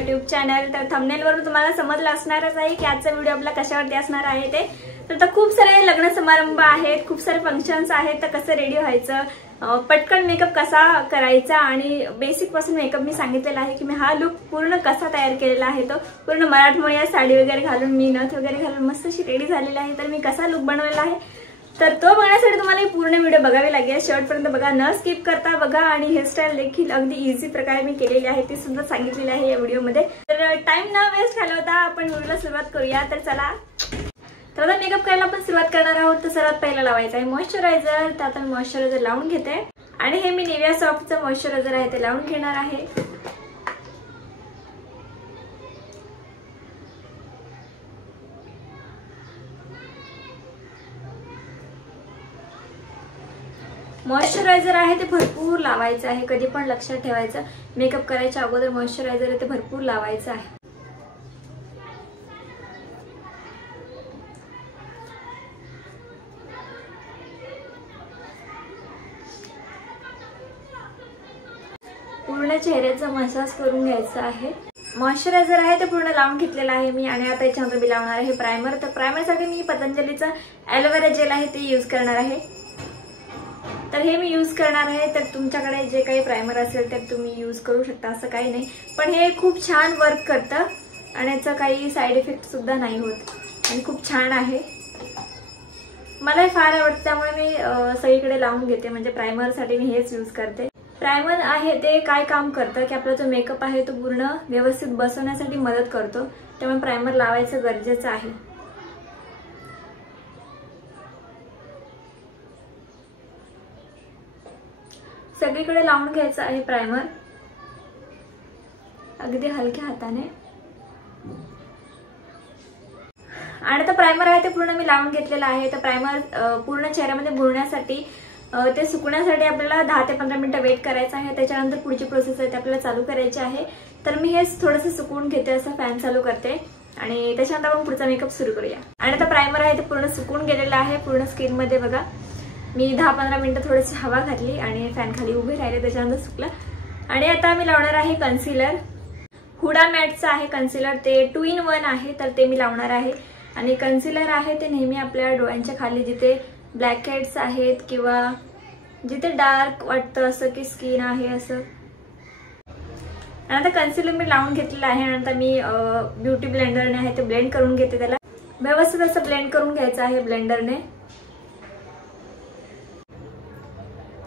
YouTube channel. तर थंबनेलवरून तुम्हाला समजलं असणारच आहे की आजचा व्हिडिओ आपला कशावरती असणार आहे ते। तर खूप सारे लग्न समारंभ आहेत, खूप सारे फंक्शन्स आहेत, तर कसं रेडी व्हायचं, पटकन मेकअप कसा करायचा आणि बेसिक पासून मेकअप मी सांगितलेला आहे की मी हा लुक पूर्ण कसा तयार केलेला आहे। तो पूर्ण मराठमोळी साडी वगैरे घालून मी नथ वगैरे घालून मस्त अशी रेडी झालेली आहे। तर मी कसा लुक बनवलेला आहे तर तो बघण्यासाठी तुम्हाला पूर्ण व्हिडिओ बघावी लागेल, शेवटपर्यंत बघा, न स्किप करता बघा। आणि हेअरस्टाईल देखील अगदी इझी प्रकारे मी केलेली आहे, ते सुद्धा सांगितलेले आहे या व्हिडिओमध्ये। तर टाइम न वेस्ट घालवता आपण व्हिडिओला सुरुवात करूया। तर चला, तर आता मेकअप करायला आपण सुरुवात करणार आहोत। तर सर्वात पहिला लावायचा आहे मॉइश्चरायझर। तर आता मी मॉइश्चरायझर लावून घेते आणि हे मी निव्हिया सॉफ्टचं मॉइश्चरायझर आहे ते लावून घेणार आहे। मॉइश्चरायझर आहे ते भरपूर लावायचं आहे, कधी पण लक्षात ठेवायचं मेकअप करायच्या अगोदर मॉइश्चरायझर आहे ते भरपूर लावायचं आहे। पूर्ण चेहऱ्याचा मसाज करून घ्यायचा आहे। मॉइश्चरायझर आहे ते पूर्ण लावून घेतलेला आहे मी आणि आता याच्यानंतर मी लावणार आहे प्रायमर। तर प्रायमरसाठी मी पतंजलीचा ॲलोवेरा जेल आहे ते यूज करणार आहे। तर हे मी यूज करणार आहे। तर तुमच्याकडे जे काही प्रायमर असेल तर तुम्ही यूज करू शकता, असं काही नाही, पण हे खूप छान वर्क करतं आणि याचा काही साईड इफेक्ट सुद्धा नाही होत आणि खूप छान आहे। मला हे फार आवडतं त्यामुळे मी सगळीकडे लावून घेते, म्हणजे प्रायमरसाठी मी हेच यूज करते। प्रायमर आहे ते काय काम करतं की आपला जो मेकअप आहे तो पूर्ण व्यवस्थित बसवण्यासाठी मदत करतो, त्यामुळे प्रायमर लावायचं गरजेचं आहे। सगळीकडे लावून घ्यायचं आहे प्रायमर अगदी हलक्या हाताने। आणि आता प्रायमर आहे ते पूर्ण मी लावून घेतलेला आहे। तर प्रायमर पूर्ण चेहऱ्यामध्ये भुरण्यासाठी ते सुकण्यासाठी आपल्याला 10 ते 15 मिनिटं वेट करायचं आहे। त्याच्यानंतर पुढची प्रोसेस आहे ते आपल्याला चालू करायची आहे। तर मी हे थोडंसं सुकवून घेते, असं फॅन चालू करते आणि त्याच्यानंतर आपण पुढचा मेकअप सुरू करूया। आणि आता प्रायमर आहे ते पूर्ण सुकून गेलेलं आहे पूर्ण स्किन मध्ये, बघा मी 10-15 मिनिटं थोडीशी हवा घातली आणि फॅन खाली उभे राहिले, त्याच्यानंतर सुकलं। आणि आता मी लावणार आहे कन्सिलर। हुडा मॅटचा आहे कन्सिलर, ते 2 in 1 आहे, तर ते मी लावणार आहे। आणि कन्सिलर आहे ते नेहमी आपल्या डोळ्यांच्या खाली जिथे ब्लॅक हेड्स आहेत किंवा जिथे डार्क वाटतं असं की स्किन आहे असं। आणि आता कन्सिलर मी लावून घेतलेलं आहे आणि आता मी ब्युटी ब्लेंडरने आहे ते ब्लेंड करून घेते, त्याला व्यवस्थित असं ब्लेंड करून घ्यायचं आहे ब्लेंडरने।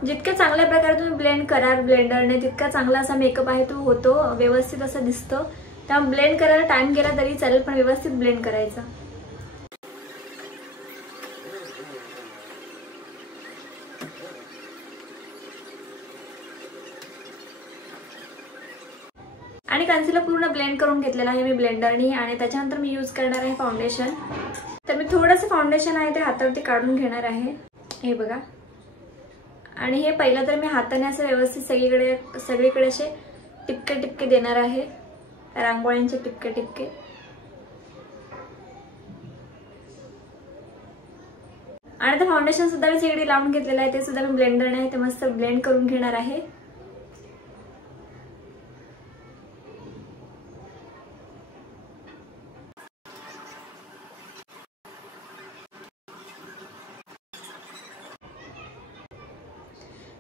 जितक्या चांगल्या प्रकारे तुम्ही ब्लेंड कराल ब्लेंडरने तितका चांगला असा मेकअप आहे तो होतो, व्यवस्थित असं दिसतो। त्यामुळे ब्लेंड करायला टाइम गेला तरी चालेल, पण व्यवस्थित ब्लेंड करायचा। आणि कन्सिलर पूर्ण ब्लेंड करून घेतलेला आहे मी ब्लेंडरनी। आणि त्याच्यानंतर मी यूज करणार आहे फाउंडेशन। तर मी थोडंसं फाउंडेशन आहे ते हातावरती काढून घेणार आहे, हे बघा। आणि हे पहिलं तर मी हाताने असं व्यवस्थित सगळीकडे असे टिपके टिपके देणार आहे, रांगोळ्यांचे टिपके टिपके। आणि ते फाउंडेशन सुद्धा मी सगळीकडे लावून घेतलेलं आहे, ते सुद्धा मी ब्लेंडरने आहे ते मस्त ब्लेंड करून घेणार आहे।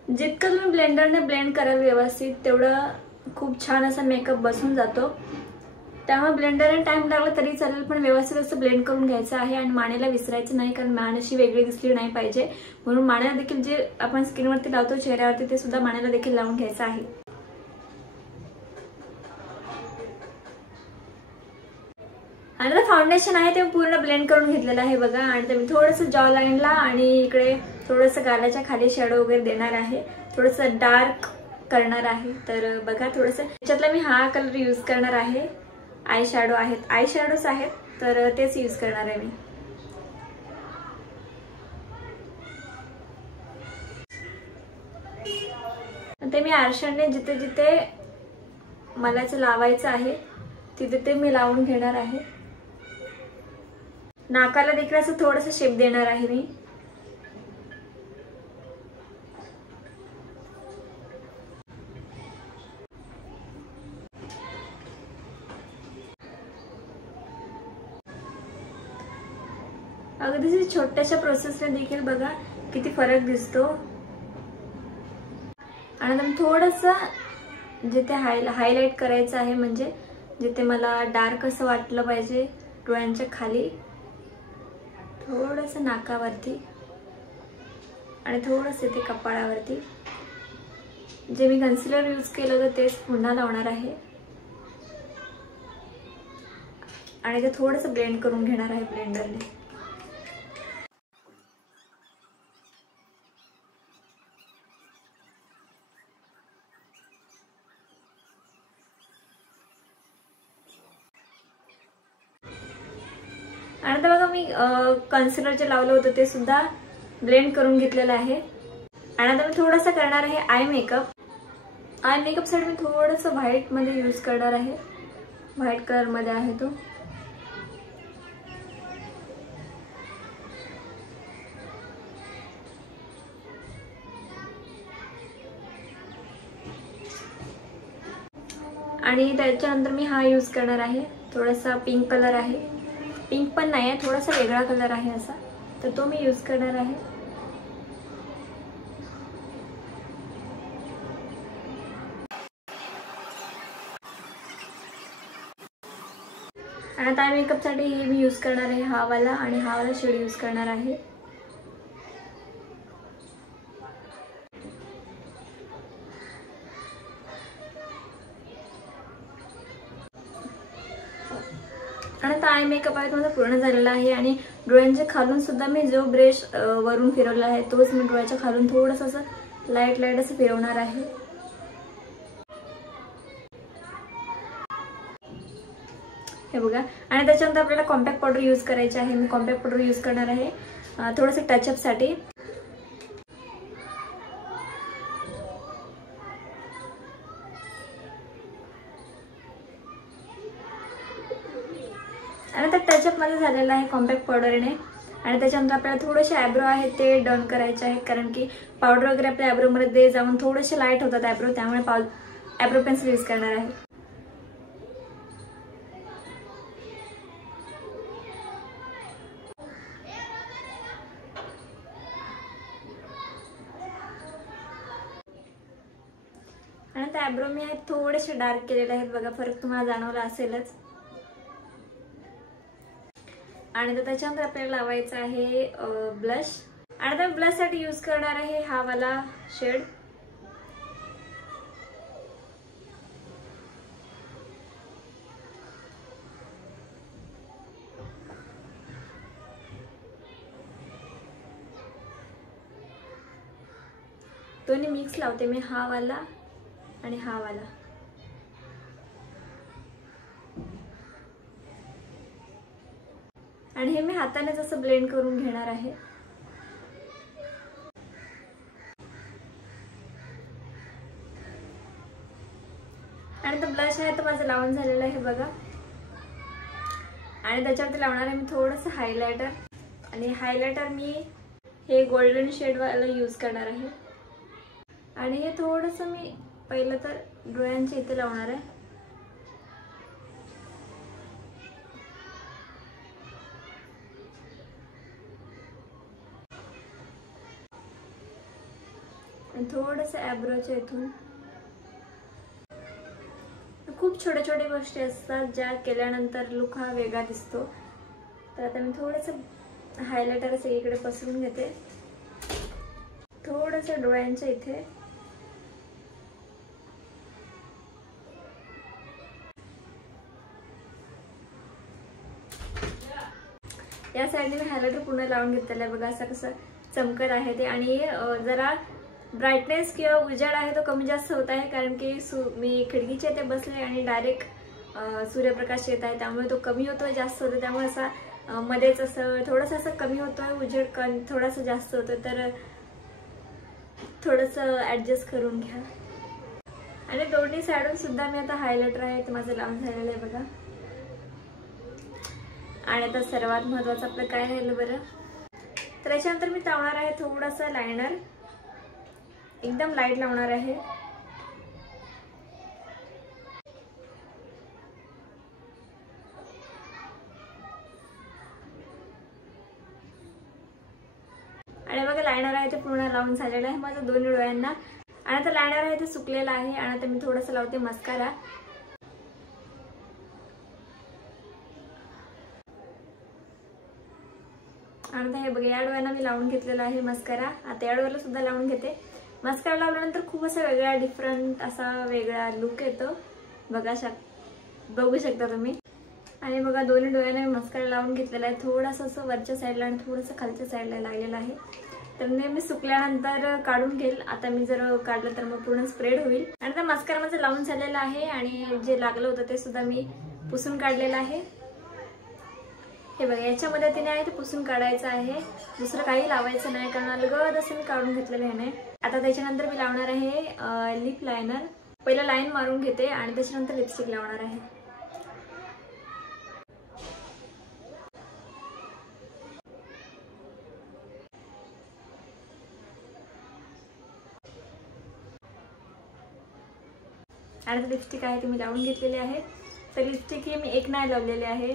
जितकं तुम्ही ब्लेंडरने ब्लेंड कराल व्यवस्थित तेवढं खूप छान असा मेकअप बसून जातो। त्यामुळे ब्लेंडरने टाइम लागला तरी चालेल, पण व्यवस्थित असं ब्लेंड करून घ्यायचं आहे। आणि मानेला विसरायचं नाही, कारण मान अशी वेगळी दिसली नाही पाहिजे, म्हणून मानेला देखील जे आपण स्किनवरती लावतो चेहऱ्यावरती ते सुद्धा मानेला देखील लावून घ्यायचं आहे। आणि आता फाउंडेशन आहे ते पूर्ण ब्लेंड करून घेतलेलं आहे, बघा। आणि ते मी थोडंसं जॉ लाईनला आणि इकडे थोडंसं गालाच्या खाली शॅडो वगैरे देणार आहे, थोडंसं डार्क करणार आहे। तर बघा थोडंसं त्याच्यातला मी हा कलर यूज करणार आहे, आय शॅडोज आहेत, तर तेच यूज करणार आहे मी। ते मी आरशाने जिथे जिथे मला लावायचं आहे तिथे ते मी लावून घेणार आहे। नाकाला देखील असं थोडंसं शेप देणार आहे मी। अगदी छोट्याशा प्रोसेसने देखील बघा किती फरक दिसतो. आणि नंतर थोडंसं जिथे हायलाइट करायचं आहे, म्हणजे जिथे मला डार्क असं वाटलं पाहिजे डोळ्यांच्या खाली, थोडंसं नाकावरती आणि थोडंसं इथे कपाळावरती. जे मी कन्सिलर यूज केलं होतं तेच पुन्हा लावणार आहे आणि ते थोडंसं ब्लेंड करून घेणार आहे ब्लेंडरने. आणि आता बघा मी कन्सिलर जे लावलं होतं ते सुद्धा ब्लेंड करून घेतलेलं आहे. आणि आता मी थोडंसं करणार आहे आय मेकअप. आय मेकअपसाठी मी थोडंसं व्हाईटमध्ये यूज करणार आहे. व्हाईट कलरमध्ये आहे तो. आणि त्याच्यानंतर मी हा यूज करणार आहे. थोडासा पिंक कलर आहे. पिंक पण नाही आहे, थोडासा वेगळा कलर आहे असा, तर तो मी यूज करणार आहे. आणि आता मेकअपसाठी हे मी यूज करणार आहे हा वाला, आणि हा वाला शेड यूज करणार आहे. आणि आता आय मेकअप आहे तो माझा पूर्ण झालेला आहे. आणि डोळ्यांच्या खालून सुद्धा मी जो ब्रश वरून फिरवला आहे तोच मी डोळ्याच्या खालून थोडंसं असं लाईट असं फिरवणार आहे. हे बघा. आणि त्याच्यानंतर आपल्याला कॉम्पॅक्ट पावडर यूज करायची आहे. मी कॉम्पॅक्ट पावडर यूज करणार आहे थोडंसं टचअपसाठी. आणि आता टचअप माझं झालेलं आहे कॉम्पॅक्ट पावडरने. आणि त्याच्यानंतर आपल्याला थोडेसे आयब्रो आहेत ते डन करायचे आहेत, कारण की पावडर वगैरे आपल्या आयब्रोमध्ये जाऊन थोडेसे लाईट होतात आयब्रो, त्यामुळे आयब्रो पेन्सिल यूज करणार आहे. आणि त्या आयब्रो मी आहेत थोडेसे डार्क केलेले आहेत बघा, फरक तुम्हाला जाणवला असेलच. आणि त्याच्यानंतर आपल्याला लावायचं आहे ब्लश. आणि आता ब्लश साठी यूज करणार आहे हा वाला शेड. दोन्ही मिक्स लावते मी, हा वाला आणि हा वाला. आणि हे मी हातानेच असं ब्लेंड करून घेणार आहे. आणि तो ब्लश आहे तो माझं लावून झालेलं आहे बघा. आणि त्याच्यावरती लावणार आहे मी थोडंसं हायलायटर. आणि हायलायटर मी हे गोल्डन शेड वाला यूज करणार आहे. आणि हे थोडंसं मी पहिलं तर डोळ्यांच्या इथे लावणार आहे. आणि थोडंसं आयब्रोच्या इथून. खूप छोट्या छोट्या गोष्टी असतात ज्या केल्यानंतर लुक हा वेगळा दिसतो. तर आता मी थोडंसं हायलायटर सगळीकडे पसरून घेते, थोडंसं डोळ्यांच्या इथे. या साईडने मी हायलायटर पूर्ण लावून घेतलेलं आहे बघा, असं कसं चमकत आहे ते. आणि जरा ब्राईटनेस किंवा उजेड आहे तो कमी जास्त होत आहे, कारण की मी खिडकीच्या इथे बसले आणि डायरेक्ट सूर्यप्रकाश येत आहे, त्यामुळे तो कमी होतो जास्त होतो. त्यामुळे असा मध्येच असं थोडंसं असं कमी होतोय उजेड, थोडंसं जास्त होतं, तर थोडंसं ॲडजस्ट करून घ्या. आणि दोन्ही साईडून सुद्धा मी आता हायलायटर आहे ते माझं लावून झालेलं आहे बघा. आणि आता सर्वात महत्त्वाचं आपलं काय राहिलं बरं, तर याच्यानंतर मी लावणार आहे थोडासा लायनर. एकदम लाईट लावणार आहे. आणि बघा लायनर आहे ते पूर्ण लावून झालेलं आहे माझ्या दोन्ही डोळ्यांना. आणि आता लायनर आहे ते सुकलेलं आहे आणि आता मी थोडंसं लावते मस्कारा. आणि आता हे बघा या डोळ्यांना मी लावून घेतलेला आहे मस्कारा. आता या डोळ्याला सुद्धा लावून घेते. मस्कारा लावल्यानंतर खूप असा वेगळा डिफरंट असा वेगळा लुक येतो. बघू शकता तुम्ही. आणि बघा दोन्ही डोळ्यांना मी मस्कारा लावून घेतलेला आहे. थोडंसं असं वरच्या साईडला आणि थोडंसं खालच्या साईडला लागलेलं आहे. तर मी सुकल्यानंतर काढून घेईल. आता मी जर काढलं तर मग पूर्ण स्प्रेड होईल. आणि आता मस्कारा माझं लावून झालेलं आहे आणि जे लागलं होतं ते सुद्धा मी पुसून काढलेलं आहे. हे बघा याच्या मदतीने आहे ते पुसून काढायचं आहे. दुसरं काही लावायचं नाही कारण अलगद असं मी काढून घेतलेलं आहे. आता त्याच्यानंतर मी लावणार आहे लिप लायनर. पहिला लाईन मारून घेते आणि त्याच्यानंतर लिपस्टिक लावणार आहे. आणि लिपस्टिक आहे ती मी लावून घेतलेली आहे. तर लिपस्टिक ही मी एक नाही लावलेली आहे,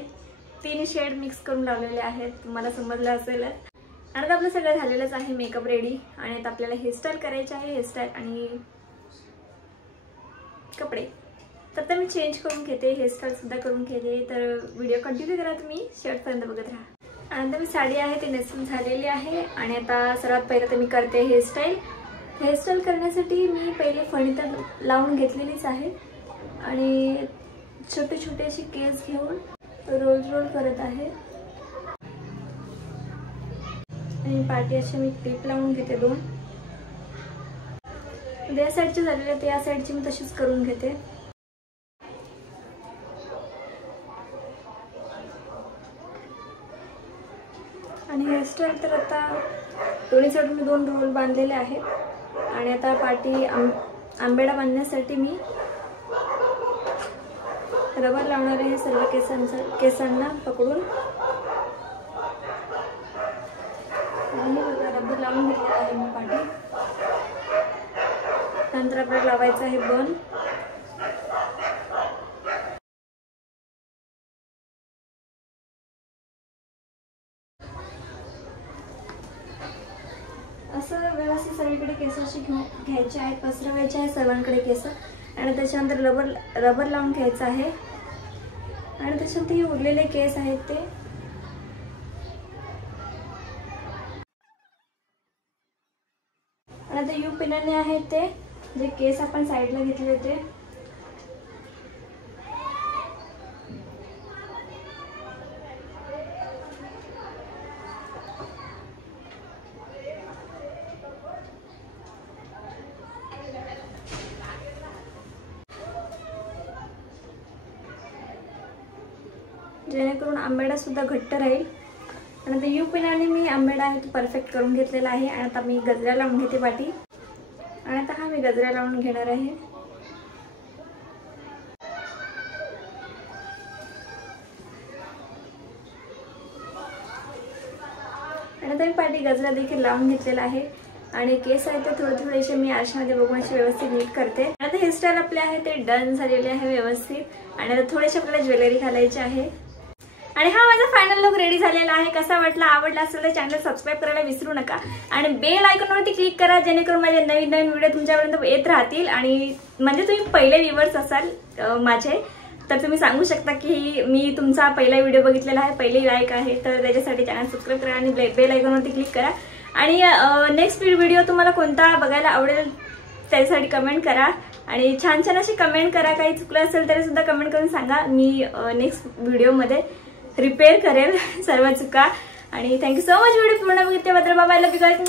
3 शेड मिक्स करून लावलेले आहेत. तुम्हाला समजलं असेलच. आणि आता आपलं सगळं झालेलंच आहे मेकअप रेडी. आणि आता आपल्याला हेअरस्टाईल करायची आहे. हेअरस्टाईल आणि कपडे तर मी चेंज करून घेते. हेअरस्टाईल सुद्धा करून घेते. तर व्हिडिओ कंटिन्यू करा तुम्ही शेवटपर्यंत बघत राहा. आणि आता मी साडी आहे ती नेसून झालेली आहे. आणि आता सर्वात पहिलं तर मी करते हेअरस्टाईल. हेअरस्टाईल करण्यासाठी मी पहिले फणी तर लावून घेतलेलीच आहे आणि छोटे छोटे असे केस घेऊन रोल करत आहे. आणि पाठी अशी मी क्लिप लावून घेते 2. या साईडची झालेली आहे या साईडची मी तशीच करून घेते. आणि हेअरस्टाईल तर आता दोन्ही साईड मी 2 रोल बांधलेले आहेत. आणि आता पाठी आंबेडा बांधण्यासाठी मी रबर लावणार आहे सर्व केसांना पकडून. आणि रबर लावून घेतलेला आहे मी पाठी. नंतर आपल्याला लावायचं आहे बन. असं व्यवस्थित सगळीकडे केस अशी घ्यायचे आहेत, पसरवायचे आहे सर्वांकडे केस. आणि त्याच्यानंतर रबर लावून घ्यायचं आहे. आणि त्याच्यानंतर हे उरलेले केस आहेत ते आणि आता यू पिनाने आहेत ते जे केस आपण साईडला घेतले होते जेणेकरून आंबेडा सुद्धा घट्ट राहील. आणि आता यू पिनाने मी आंबेडा आहे तो परफेक्ट करून घेतलेला आहे. आणि आता मी गजरा लावून घेते पाठी. आणि आता मी गजरा लावून घेणार आहे. आणि आता मी पाठी गजरा देखील लावून घेतलेला आहे. आणि केस आहे ते थोडेसे मी आरशामध्ये बघून असे व्यवस्थित नीट करते. आता हेअरस्टाईल आपले आहे ते डन झालेले आहे व्यवस्थित. आणि आता थोडेसे आपल्याला ज्वेलरी घालायची आहे. आणि हा माझा फायनल लुक रेडी झालेला आहे. कसा वाटला, आवडला असेल तर चॅनल सबस्क्राईब करायला विसरू नका. आणि बेल आयकॉनवरती क्लिक करा जेणेकरून माझे नवीन व्हिडिओ तुमच्यापर्यंत येत राहतील. आणि म्हणजे तुम्ही पहिले व्ह्यूअर्स असाल माझे तर तुम्ही सांगू शकता की मी तुमचा पहिला व्हिडिओ बघितलेला आहे, पहिली लाईक आहे. तर त्याच्यासाठी चॅनल सबस्क्राईब करा आणि बेल आयकॉनवरती क्लिक करा. आणि नेक्स्ट व्हिडिओ तुम्हाला कोणता बघायला आवडेल त्यासाठी कमेंट करा. आणि छान छान अशी कमेंट करा. काही चुकलं असेल तरी सुद्धा कमेंट करून सांगा. मी नेक्स्ट व्हिडिओमध्ये रिपेअर करेल सर्व चुका. आणि थँक्यू सो मच व्हिडिओ पूर्ण बघितल्याबद्दल. Bye, love you guys.